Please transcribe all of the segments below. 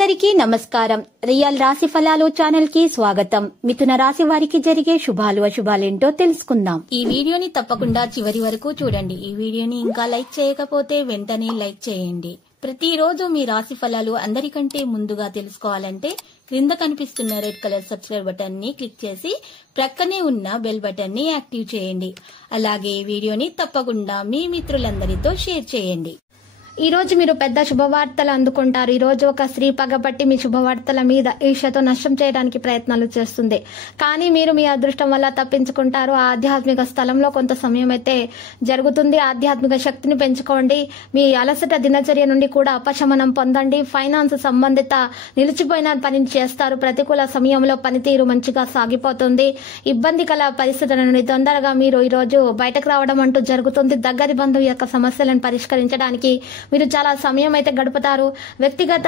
అందరికీ నమస్కారం. రియల్ రాశి ఫలాలు ఛానల్ కి స్వాగతం. మిథున రాశి వారికి జరిగే శుభాలు అశుభాలేంటో తెలుసుకుందాం. ఈ వీడియోని తప్పకుండా చివరి వరకు చూడండి. ఈ వీడియోని ఇంకా లైక్ చేయకపోతే వెంటనే లైక్ చేయండి. ప్రతిరోజు మీ రాశి ఫలాలు అందరికంటే ముందుగా తెలుసుకోవాలంటే క్రింద కనిపిస్తున్న రెడ్ కలర్ సబ్స్క్రైబ్ బటన్ ని క్లిక్ చేసి ప్రక్కనే ఉన్న బెల్ బటన్ ని యాక్టివ్ చేయండి. అలాగే ఈ వీడియోని తప్పకుండా మీ మిత్రులందరితో షేర్ చేయండి. ఈ రోజు మీరు పెద్ద శుభవార్తలు అందుకుంటారు. ఈ రోజు ఒక స్త్రీ పగబట్టి మీ శుభవార్తల మీద ఈర్ష్యతో నష్టం చేయడానికి ప్రయత్నాలు చేస్తుంది. కానీ మీరు మీ అదృష్టం వల్ల తప్పించుకుంటారు. ఆధ్యాత్మిక స్థలంలో కొంత సమయం అయితే జరుగుతుంది. ఆధ్యాత్మిక శక్తిని పెంచుకోండి. మీ అలసట దినచర్య నుండి కూడా ఉపశమనం పొందండి. ఫైనాన్స్ సంబంధిత నిలిచిపోయిన పనిని చేస్తారు. ప్రతికూల సమయంలో పనితీరు మంచిగా సాగిపోతుంది. ఇబ్బందికర పరిస్థితుల నుండి తొందరగా మీరు ఈ రోజు బయటకు రావడం అంటూ జరుగుతుంది. దగ్గరి బంధువు యొక్క సమస్యలను పరిష్కరించడానికి మీరు చాలా సమయం అయితే గడుపుతారు. వ్యక్తిగత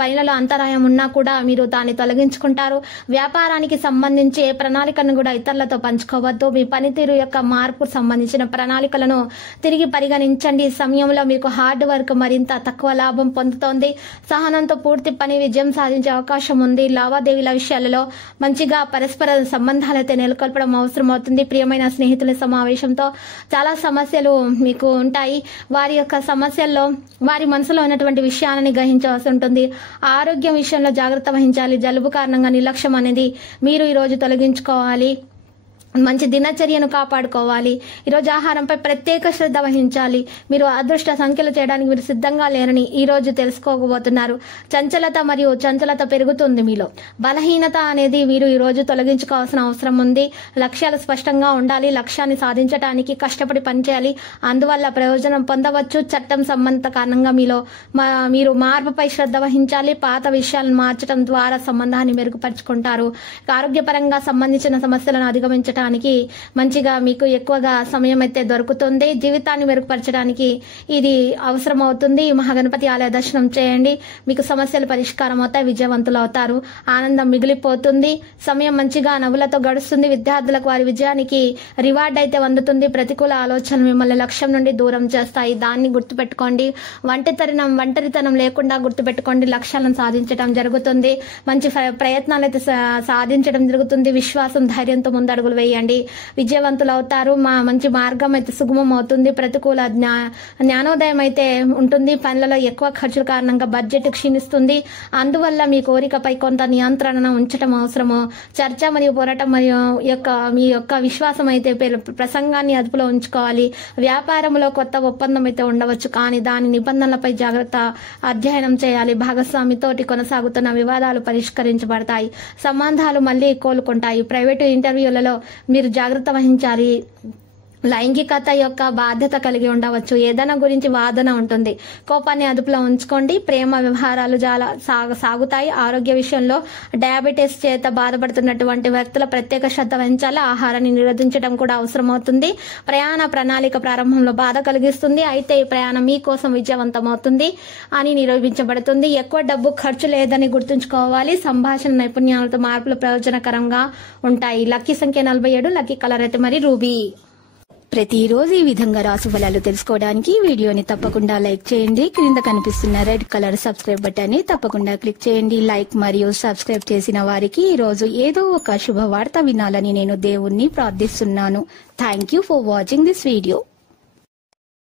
పనులలో అంతరాయం ఉన్నా కూడా మీరు దాన్ని తొలగించుకుంటారు. వ్యాపారానికి సంబంధించి ఏ ప్రణాళికను కూడా ఇతరులతో పంచుకోవద్దు. మీ పనితీరు యొక్క మార్పు సంబంధించిన ప్రణాళికలను తిరిగి పరిగణించండి. ఈ సమయంలో మీకు హార్డ్ వర్క్ మరింత తక్కువ లాభం పొందుతోంది. సహనంతో పూర్తి పని విజయం సాధించే అవకాశం ఉంది. లావాదేవీల విషయాలలో మంచిగా పరస్పర సంబంధాలైతే నెలకొల్పడం అవసరం అవుతుంది. ప్రియమైన స్నేహితుల సమావేశంతో చాలా సమస్యలు మీకు ఉంటాయి. వారి యొక్క సమస్యల్లో వారి మనసులో ఉన్నటువంటి విషయాలని గ్రహించవలసి ఉంటుంది. ఆరోగ్యం విషయంలో జాగ్రత్త వహించాలి. జలుబు కారణంగా నిర్లక్ష్యం అనేది మీరు ఈ రోజు తొలగించుకోవాలి. మంచి దినచర్యను కాపాడుకోవాలి. ఈరోజు ఆహారంపై ప్రత్యేక శ్రద్ధ వహించాలి. మీరు అదృష్ట సంఖ్యలు చేయడానికి మీరు సిద్ధంగా లేరని ఈ రోజు తెలుసుకోబోతున్నారు. చంచలత పెరుగుతుంది. మీలో బలహీనత అనేది మీరు ఈ రోజు తొలగించుకోవాల్సిన అవసరం ఉంది. లక్ష్యాలు స్పష్టంగా ఉండాలి. లక్ష్యాన్ని సాధించడానికి కష్టపడి పనిచేయాలి. అందువల్ల ప్రయోజనం పొందవచ్చు. చట్టం సంబంధిత కారణంగా మీరు మార్పుపై శ్రద్ధ వహించాలి. పాత విషయాలను మార్చడం ద్వారా సంబంధాన్ని మెరుగుపరుచుకుంటారు. ఆరోగ్యపరంగా సంబంధించిన సమస్యలను అధిగమించడం మంచిగా మీకు ఎక్కువగా సమయం అయితే దొరుకుతుంది. జీవితాన్ని మెరుగుపరచడానికి ఇది అవసరం అవుతుంది. మహాగణపతి ఆలయ దర్శనం చేయండి. మీకు సమస్యలు పరిష్కారం అవుతాయి. విజయవంతులు అవుతారు. ఆనందం మిగిలిపోతుంది. సమయం మంచిగా నవ్వులతో గడుస్తుంది. విద్యార్థులకు వారి విజయానికి రివార్డ్ అయితే అందుతుంది. ప్రతికూల ఆలోచనలు మిమ్మల్ని లక్ష్యం నుండి దూరం చేస్తాయి. దాన్ని గుర్తుపెట్టుకోండి. ఒంటరితనం లేకుండా గుర్తుపెట్టుకోండి. లక్ష్యాలను సాధించడం జరుగుతుంది. మంచి ప్రయత్నాలు అయితే సాధించడం జరుగుతుంది. విశ్వాసం ధైర్యంతో ముందడుగులు వేయండి. విజయవంతులు అవుతారు. మంచి మార్గం అయితే సుగమం అవుతుంది. ప్రతికూల జ్ఞానోదయం అయితే ఉంటుంది. పనులలో ఎక్కువ ఖర్చుల కారణంగా బడ్జెట్ క్షీణిస్తుంది. అందువల్ల మీ కోరికపై కొంత నియంత్రణ ఉంచడం అవసరము. చర్చ మరియు పోరాటం మరియు మీ యొక్క విశ్వాసం అయితే ప్రసంగాన్ని అదుపులో ఉంచుకోవాలి. వ్యాపారంలో కొత్త ఒప్పందం అయితే ఉండవచ్చు. కానీ దాని నిబంధనలపై జాగ్రత్త అధ్యయనం చేయాలి. భాగస్వామితోటి కొనసాగుతున్న వివాదాలు పరిష్కరించబడతాయి. సంబంధాలు మళ్ళీ కోలుకుంటాయి. ప్రైవేటు ఇంటర్వ్యూలలో మీరు జాగ్రత్త వహించాలి. లైంగికత యొక్క బాధ్యత కలిగి ఉండవచ్చు. ఏదైనా గురించి వాదన ఉంటుంది. కోపాన్ని అదుపులో ఉంచుకోండి. ప్రేమ వ్యవహారాలు చాలా సాగుతాయి. ఆరోగ్య విషయంలో డయాబెటీస్ చేత బాధపడుతున్నటువంటి వ్యక్తుల ప్రత్యేక శ్రద్ధ వహించాలి. ఆహారాన్ని నిరోధించడం కూడా అవసరం అవుతుంది. ప్రయాణ ప్రణాళిక ప్రారంభంలో బాధ కలిగిస్తుంది. అయితే ఈ ప్రయాణం మీకోసం విజయవంతమవుతుంది అని నిరూపించబడుతుంది. ఎక్కువ డబ్బు ఖర్చు లేదని గుర్తుంచుకోవాలి. సంభాషణ నైపుణ్యాలతో మార్పులు ప్రయోజనకరంగా ఉంటాయి. లక్కీ సంఖ్య 47. లక్కీ కలర్ అయితే మరి రూబీ. ప్రతిరోజు ఈ విధంగా రాశి ఫలాలు తెలుసుకోవడానికి వీడియోని తప్పకుండా లైక్ చేయండి. క్రింద కనిపిస్తున్న రెడ్ కలర్ సబ్స్క్రైబ్ బటన్ ని తప్పకుండా క్లిక్ చేయండి. లైక్ మరియు సబ్స్క్రైబ్ చేసిన వారికి ఈ రోజు ఏదో ఒక శుభవార్త వినాలని నేను దేవుణ్ణి ప్రార్థిస్తున్నాను. Thank you for watching this video.